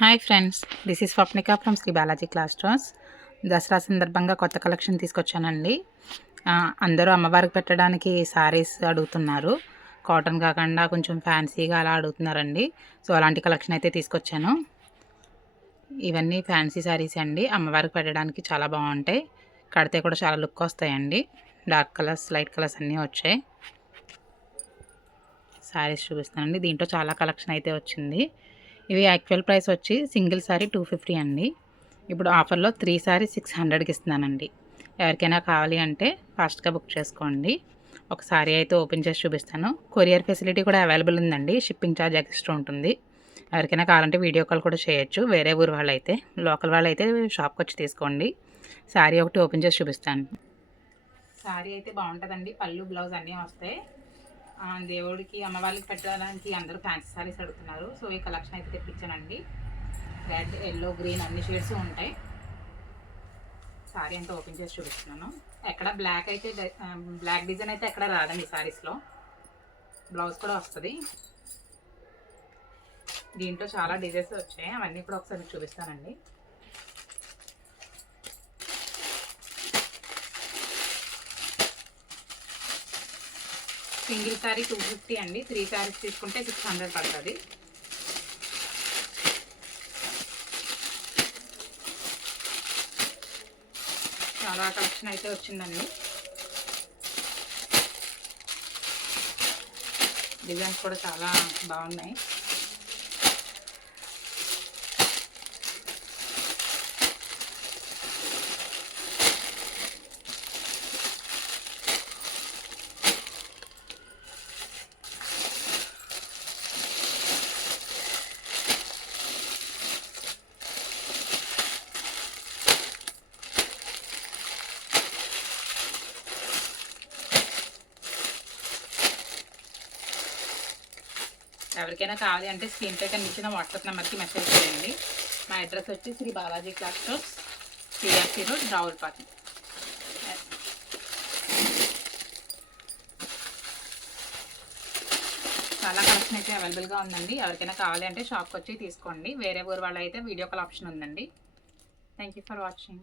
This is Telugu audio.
Hi friends, this is Swapnika from Sri Balaji cloth stores. Dasara సందర్భంగా కొత్త కలెక్షన్ తీసుకొచ్చానండి. అందరూ అమ్మవారికి పెట్టడానికి శారీస్ అడుగుతున్నారు. కాటన్ కాకుండా కొంచెం ఫ్యాన్సీగా అలా అడుగుతున్నారండి. సో అలాంటి కలెక్షన్ అయితే తీసుకొచ్చాను. ఇవన్నీ ఫ్యాన్సీ శారీస్ అండి. అమ్మవారికి పెట్టడానికి చాలా బాగుంటాయి. కడితే కూడా చాలా లుక్ వస్తాయండి. డార్క్ కలర్స్, లైట్ కలర్స్ అన్నీ వచ్చాయి. శారీస్ చూపిస్తానండి. దీంట్లో చాలా కలెక్షన్ అయితే వచ్చింది. ఇవి యాక్చువల్ ప్రైస్ వచ్చి సింగిల్ శారీ 250 అండి. ఇప్పుడు ఆఫర్లో 3 శారీ 600కి ఇస్తున్నానండి. ఎవరికైనా కావాలి అంటే ఫాస్ట్గా బుక్ చేసుకోండి. ఒక శారీ అయితే ఓపెన్ చేసి చూపిస్తాను. కొరియర్ ఫెసిలిటీ కూడా అవైలబుల్ ఉందండి. షిప్పింగ్ ఛార్జ్ ఎక్స్ట్రా ఉంటుంది. ఎవరికైనా కావాలంటే వీడియో కాల్ కూడా చేయొచ్చు. వేరే ఊరు వాళ్ళైతే, లోకల్ వాళ్ళైతే షాప్కి వచ్చి తీసుకోండి. శారీ ఒకటి ఓపెన్ చేసి చూపిస్తాను. శారీ అయితే బాగుంటుందండి. పళ్ళు, బ్లౌజ్ అన్నీ వస్తాయి. దేవుడికి, అమ్మవారికి పెట్టడానికి అందరూ ఫ్యాన్సీ శారీస్ అడుగుతున్నారు. సో ఈ కలెక్షన్ అయితే తెప్పించానండి. రెడ్, ఎల్లో, గ్రీన్ అన్ని షేడ్స్ ఉంటాయి. శారీ అంతా ఓపెన్ చేసి చూపిస్తున్నాను. ఎక్కడ బ్లాక్ అయితే బ్లాక్ డిజైన్ అయితే ఎక్కడ రాదండి ఈ శారీస్లో. బ్లౌజ్ కూడా వస్తుంది. దీంట్లో చాలా డిజైన్స్ వచ్చాయి. అవన్నీ కూడా ఒకసారి చూపిస్తానండి. సింగిల్ శారీ 250 అండి. 3 శారీస్ తీసుకుంటే 600 పడుతుంది. చాలా కలెక్షన్ అయితే వచ్చిందండి. డిజైన్స్ కూడా చాలా బాగున్నాయి. ఎవరికైనా కావాలి అంటే స్క్రీన్ పై కనిపించిన వాట్సాప్ నెంబర్కి మెసేజ్ చేయండి. మా అడ్రస్ వచ్చి Sri Balaji cloth stores, CRC road, Ravulapalem. చాలా కలెక్షన్ అయితే అవైలబుల్గా ఉందండి. ఎవరికైనా కావాలి అంటే షాప్కి వచ్చి తీసుకోండి. వేరే ఊరు వాళ్ళు అయితే వీడియో కాల్ ఆప్షన్ ఉందండి. Thank you for watching.